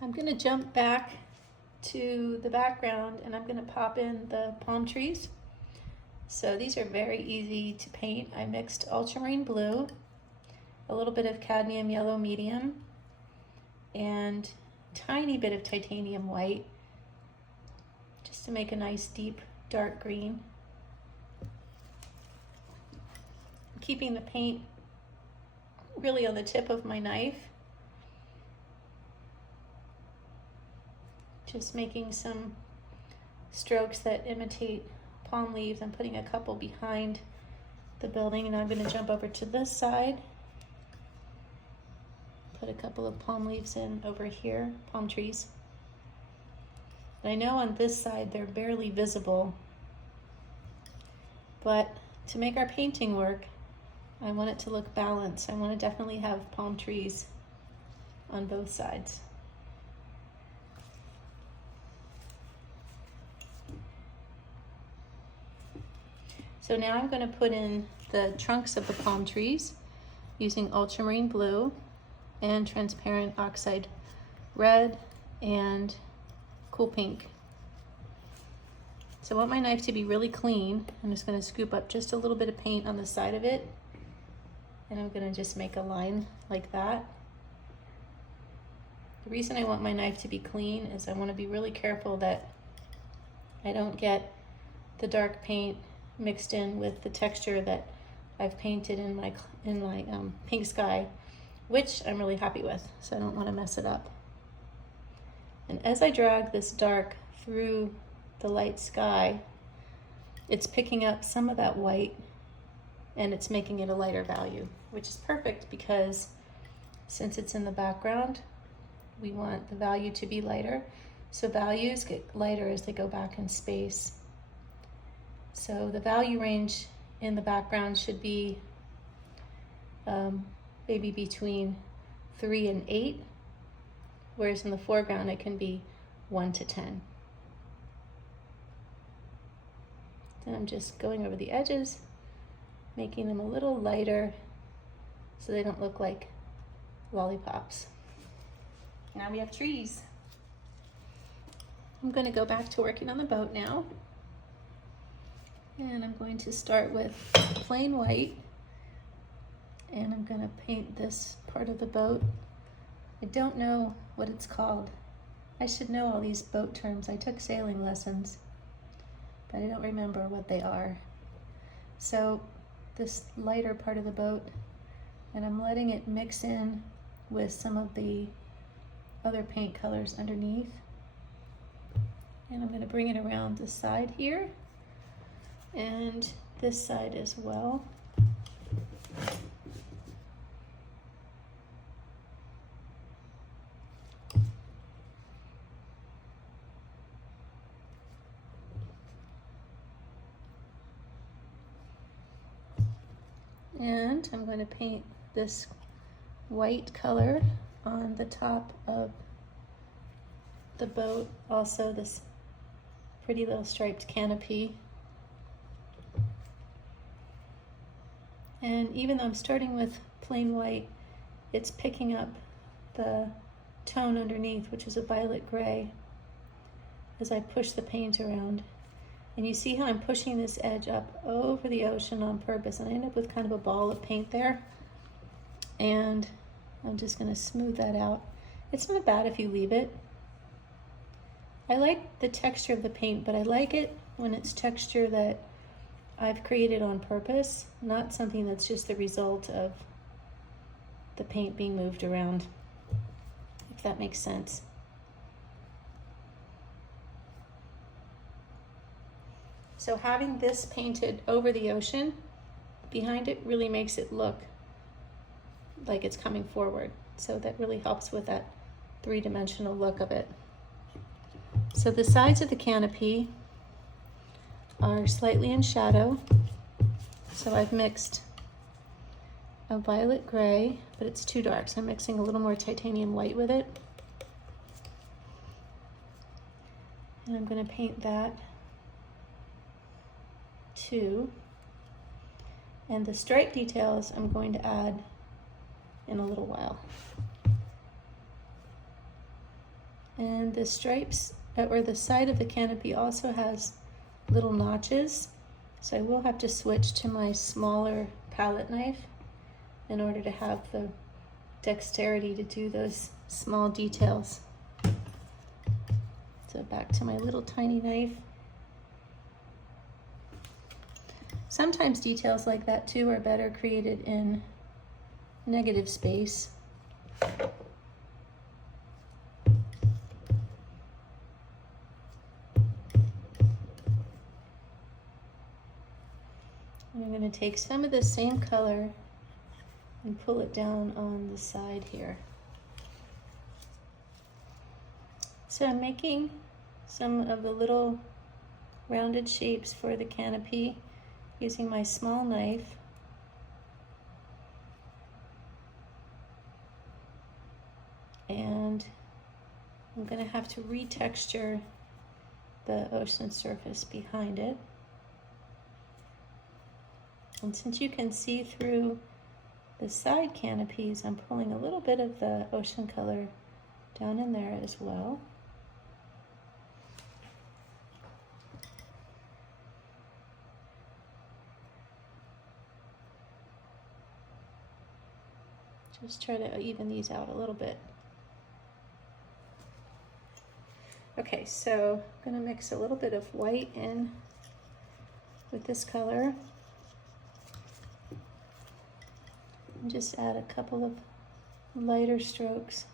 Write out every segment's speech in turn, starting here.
I'm gonna jump back to the background and I'm gonna pop in the palm trees. So these are very easy to paint. I mixed ultramarine blue, a little bit of cadmium yellow medium, and a tiny bit of titanium white, just to make a nice deep dark green. I'm keeping the paint really on the tip of my knife. Just making some strokes that imitate palm leaves. I'm putting a couple behind the building, and I'm going to jump over to this side. Put a couple of palm leaves in over here, palm trees. And I know on this side they're barely visible, but to make our painting work, I want it to look balanced. I want to definitely have palm trees on both sides. So now I'm going to put in the trunks of the palm trees using ultramarine blue and transparent oxide red and cool pink. So I want my knife to be really clean. I'm just going to scoop up just a little bit of paint on the side of it, and I'm going to just make a line like that. The reason I want my knife to be clean is I want to be really careful that I don't get the dark paint mixed in with the texture that I've painted in my pink sky, which I'm really happy with, so I don't want to mess it up. And as I drag this dark through the light sky, it's picking up some of that white and it's making it a lighter value, which is perfect because since it's in the background, we want the value to be lighter. So values get lighter as they go back in space. So the value range in the background should be maybe between 3 and 8, whereas in the foreground it can be 1 to 10. Then I'm just going over the edges, making them a little lighter so they don't look like lollipops. Now we have trees. I'm going to go back to working on the boat now. And I'm going to start with plain white, and I'm going to paint this part of the boat. I don't know what it's called. I should know all these boat terms. I took sailing lessons, but I don't remember what they are. So this lighter part of the boat, and I'm letting it mix in with some of the other paint colors underneath. And I'm going to bring it around the side here and this side as well. And I'm going to paint this white color on the top of the boat, also this pretty little striped canopy. And even though I'm starting with plain white, it's picking up the tone underneath, which is a violet gray, as I push the paint around. And you see how I'm pushing this edge up over the ocean on purpose, and I end up with kind of a ball of paint there. And I'm just going to smooth that out. It's not bad if you leave it. I like the texture of the paint, but I like it when it's texture that I've created on purpose, not something that's just the result of the paint being moved around, if that makes sense. So having this painted over the ocean behind it really makes it look like it's coming forward. So that really helps with that three-dimensional look of it. So the sides of the canopy are slightly in shadow. So I've mixed a violet gray, but it's too dark, so I'm mixing a little more titanium white with it. And I'm going to paint that too. And the stripe details I'm going to add in a little while. And the stripes, or the side of the canopy also has little notches. So I will have to switch to my smaller palette knife in order to have the dexterity to do those small details. So back to my little tiny knife. Sometimes details like that too are better created in negative space. And I'm going to take some of the same color and pull it down on the side here. So I'm making some of the little rounded shapes for the canopy using my small knife. And I'm going to have to retexture the ocean surface behind it. And since you can see through the side canopies, I'm pulling a little bit of the ocean color down in there as well. Just try to even these out a little bit. Okay, so I'm going to mix a little bit of white in with this color. And just add a couple of lighter strokes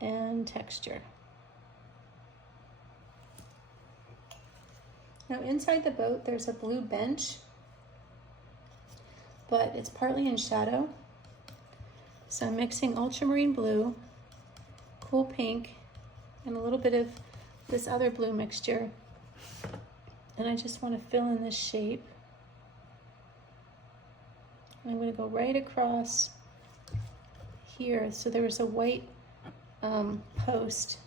and texture. Now inside the boat there's a blue bench, but it's partly in shadow. So I'm mixing ultramarine blue, cool pink, and a little bit of this other blue mixture. And I just want to fill in this shape. I'm going to go right across here. So there was a white post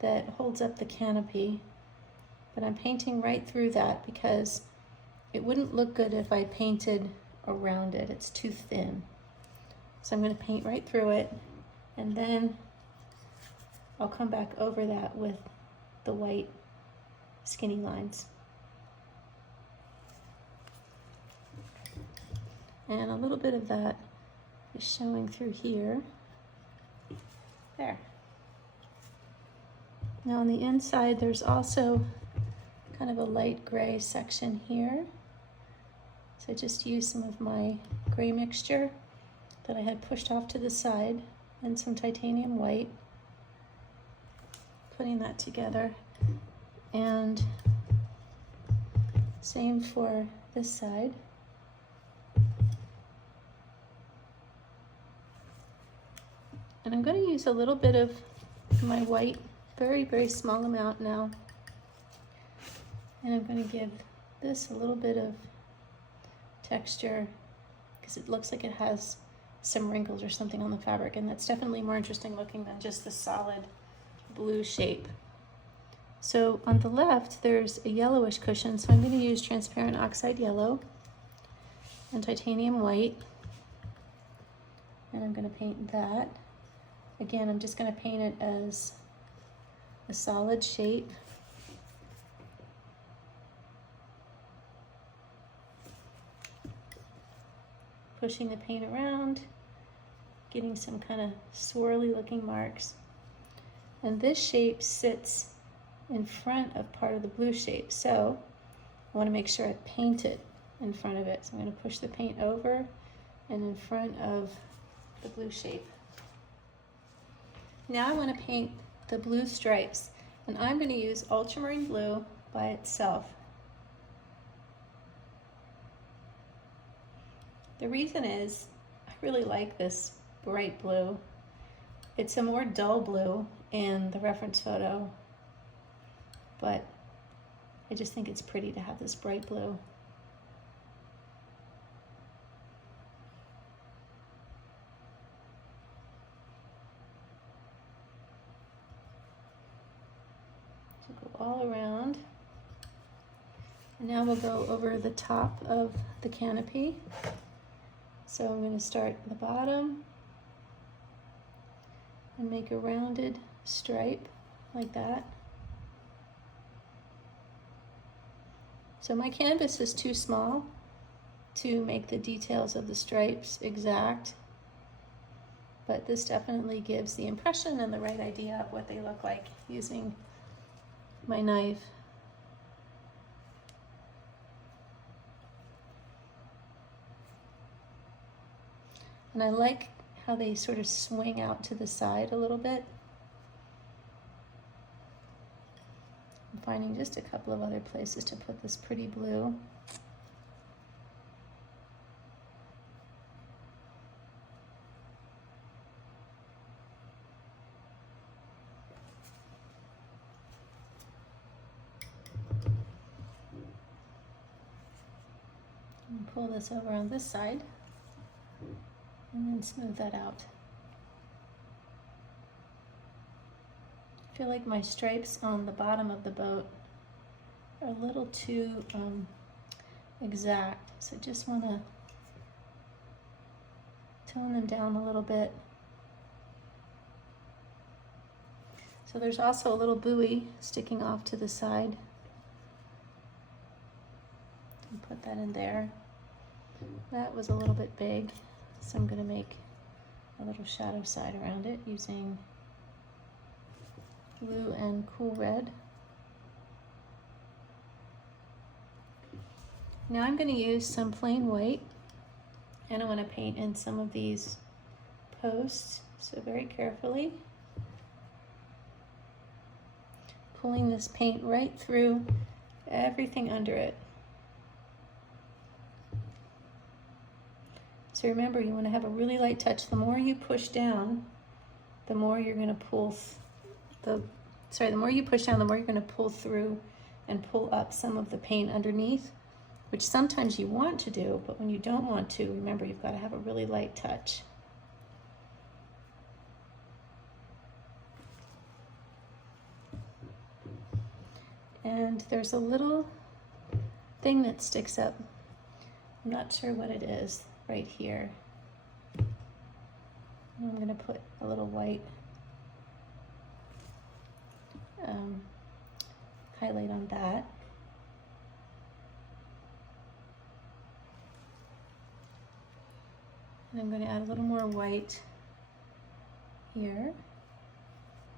that holds up the canopy, but I'm painting right through that because it wouldn't look good if I painted around it. It's too thin. So I'm going to paint right through it, and then I'll come back over that with the white skinny lines. And a little bit of that is showing through here. There. Now on the inside there's also kind of a light gray section here. So I just used some of my gray mixture that I had pushed off to the side and some titanium white, putting that together. And same for this side. And I'm going to use a little bit of my white, very, very small amount now. And I'm going to give this a little bit of texture because it looks like it has some wrinkles or something on the fabric, and that's definitely more interesting looking than just the solid blue shape. So on the left there's a yellowish cushion, so I'm going to use transparent oxide yellow and titanium white, and I'm going to paint that. Again, I'm just going to paint it as a solid shape. Pushing the paint around, getting some kind of swirly looking marks. And this shape sits in front of part of the blue shape, so I want to make sure I paint it in front of it. So I'm going to push the paint over and in front of the blue shape. Now I want to paint the blue stripes, and I'm going to use ultramarine blue by itself. The reason is I really like this bright blue. It's a more dull blue in the reference photo, but I just think it's pretty to have this bright blue. So go all around. And now we'll go over the top of the canopy. So I'm going to start at the bottom and make a rounded stripe like that. So my canvas is too small to make the details of the stripes exact, but this definitely gives the impression and the right idea of what they look like using my knife. And I like how they sort of swing out to the side a little bit. I'm finding just a couple of other places to put this pretty blue. And pull this over on this side and then smooth that out. I feel like my stripes on the bottom of the boat are a little too exact, so I just want to tone them down a little bit. So there's also a little buoy sticking off to the side. And put that in there. That was a little bit big, so I'm going to make a little shadow side around it using blue and cool red. Now I'm going to use some plain white, and I want to paint in some of these posts, so very carefully. Pulling this paint right through everything under it. So remember, you want to have a really light touch. The more you push down, the more you're going to pull the more you push down, the more you're going to pull through and pull up some of the paint underneath, which sometimes you want to do, but when you don't want to, remember, you've got to have a really light touch. And there's a little thing that sticks up. I'm not sure what it is right here. I'm going to put a little white highlight on that. And I'm going to add a little more white here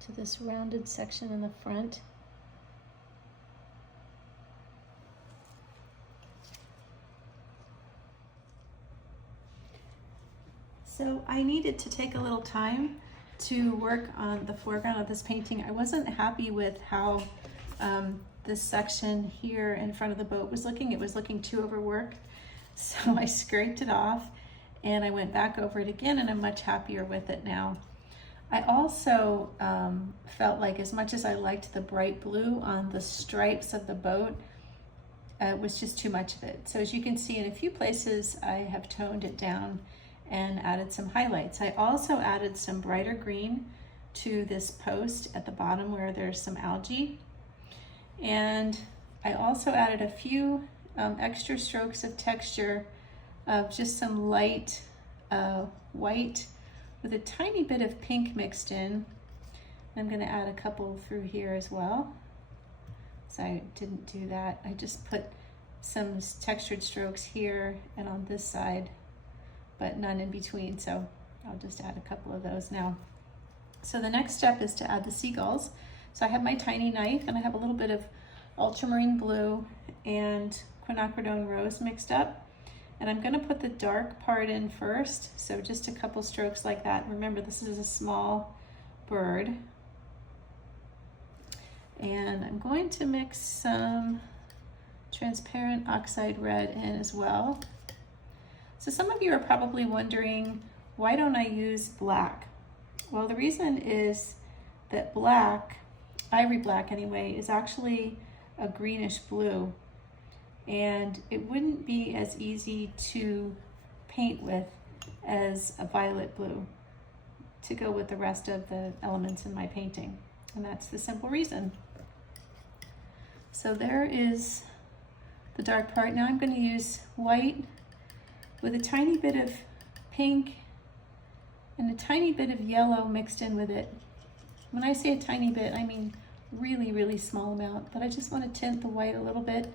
to this rounded section in the front. So I needed to take a little time to work on the foreground of this painting. I wasn't happy with how this section here in front of the boat was looking. It was looking too overworked. So I scraped it off and I went back over it again, and I'm much happier with it now. I also felt like, as much as I liked the bright blue on the stripes of the boat, it was just too much of it. So as you can see, in a few places I have toned it down and added some highlights. I also added some brighter green to this post at the bottom where there's some algae. And I also added a few extra strokes of texture of just some light white with a tiny bit of pink mixed in. I'm going to add a couple through here as well. So I didn't do that. I just put some textured strokes here and on this side, but none in between. So I'll just add a couple of those now. So the next step is to add the seagulls. So I have my tiny knife and I have a little bit of ultramarine blue and quinacridone rose mixed up. And I'm going to put the dark part in first. So just a couple strokes like that. Remember, this is a small bird. And I'm going to mix some transparent oxide red in as well. So some of you are probably wondering, why don't I use black? Well, the reason is that black, ivory black anyway, is actually a greenish blue, and it wouldn't be as easy to paint with as a violet blue to go with the rest of the elements in my painting. And that's the simple reason. So there is the dark part. Now I'm going to use white with a tiny bit of pink and a tiny bit of yellow mixed in with it. When I say a tiny bit, I mean really, really small amount, but I just want to tint the white a little bit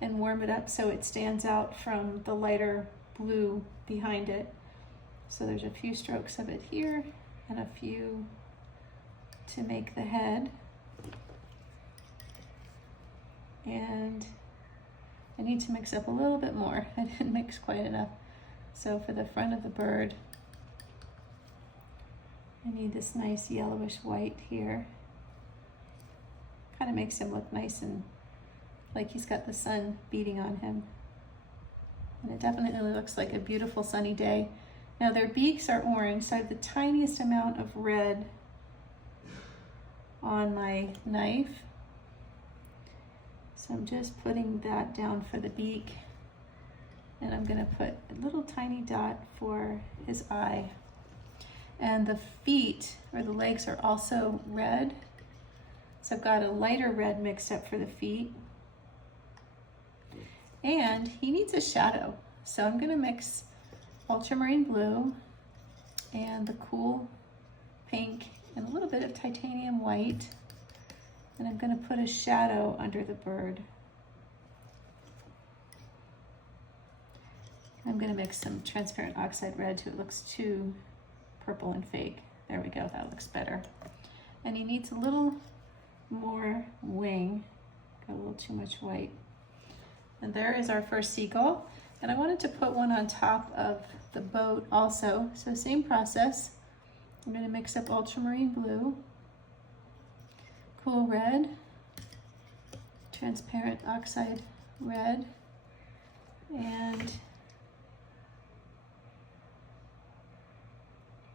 and warm it up so it stands out from the lighter blue behind it. So there's a few strokes of it here and a few to make the head. And I need to mix up a little bit more. I didn't mix quite enough. So for the front of the bird, I need this nice yellowish white here. Kind of makes him look nice and like he's got the sun beating on him. And it definitely looks like a beautiful sunny day. Now their beaks are orange, so I have the tiniest amount of red on my knife. So I'm just putting that down for the beak. And I'm gonna put a little tiny dot for his eye. And the feet, or the legs, are also red. So I've got a lighter red mixed up for the feet. And he needs a shadow. So I'm gonna mix ultramarine blue and the cool pink and a little bit of titanium white. And I'm gonna put a shadow under the bird. I'm gonna mix some transparent oxide red too. It looks too purple and fake. There we go, that looks better. And he needs a little more wing. Got a little too much white. And there is our first seagull. And I wanted to put one on top of the boat also. So same process. I'm gonna mix up ultramarine blue, cool red, transparent oxide red, and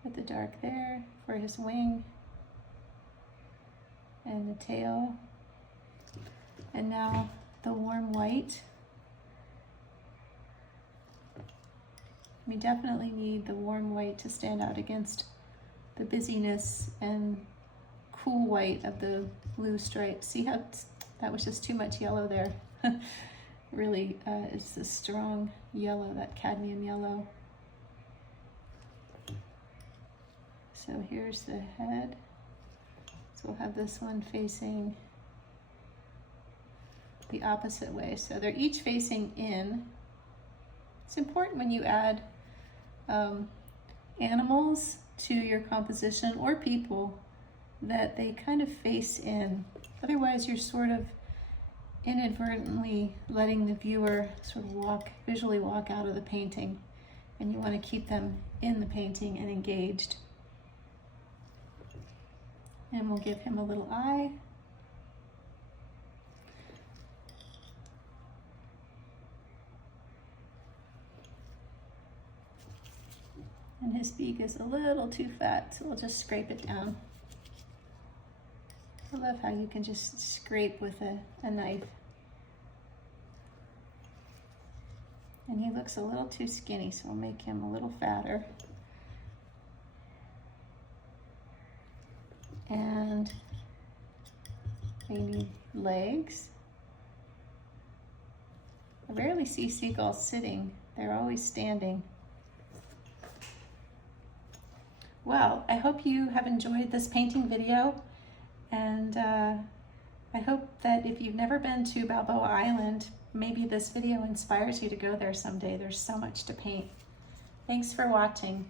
put the dark there for his wing and the tail. And now the warm white. We definitely need the warm white to stand out against the busyness and cool white of the blue stripes. See how that was just too much yellow there. Really, it's a strong yellow, that cadmium yellow. So here's the head. So we'll have this one facing the opposite way. So they're each facing in. It's important when you add animals to your composition, or people, that they kind of face in. Otherwise you're sort of inadvertently letting the viewer sort of visually walk out of the painting, and you want to keep them in the painting and engaged. And we'll give him a little eye. And his beak is a little too fat, so we'll just scrape it down. I love how you can just scrape with a knife. And he looks a little too skinny, so we'll make him a little fatter. And we need legs. I rarely see seagulls sitting. They're always standing. Well, I hope you have enjoyed this painting video, and I hope that if you've never been to Balboa Island, maybe this video inspires you to go there someday. There's so much to paint. Thanks for watching.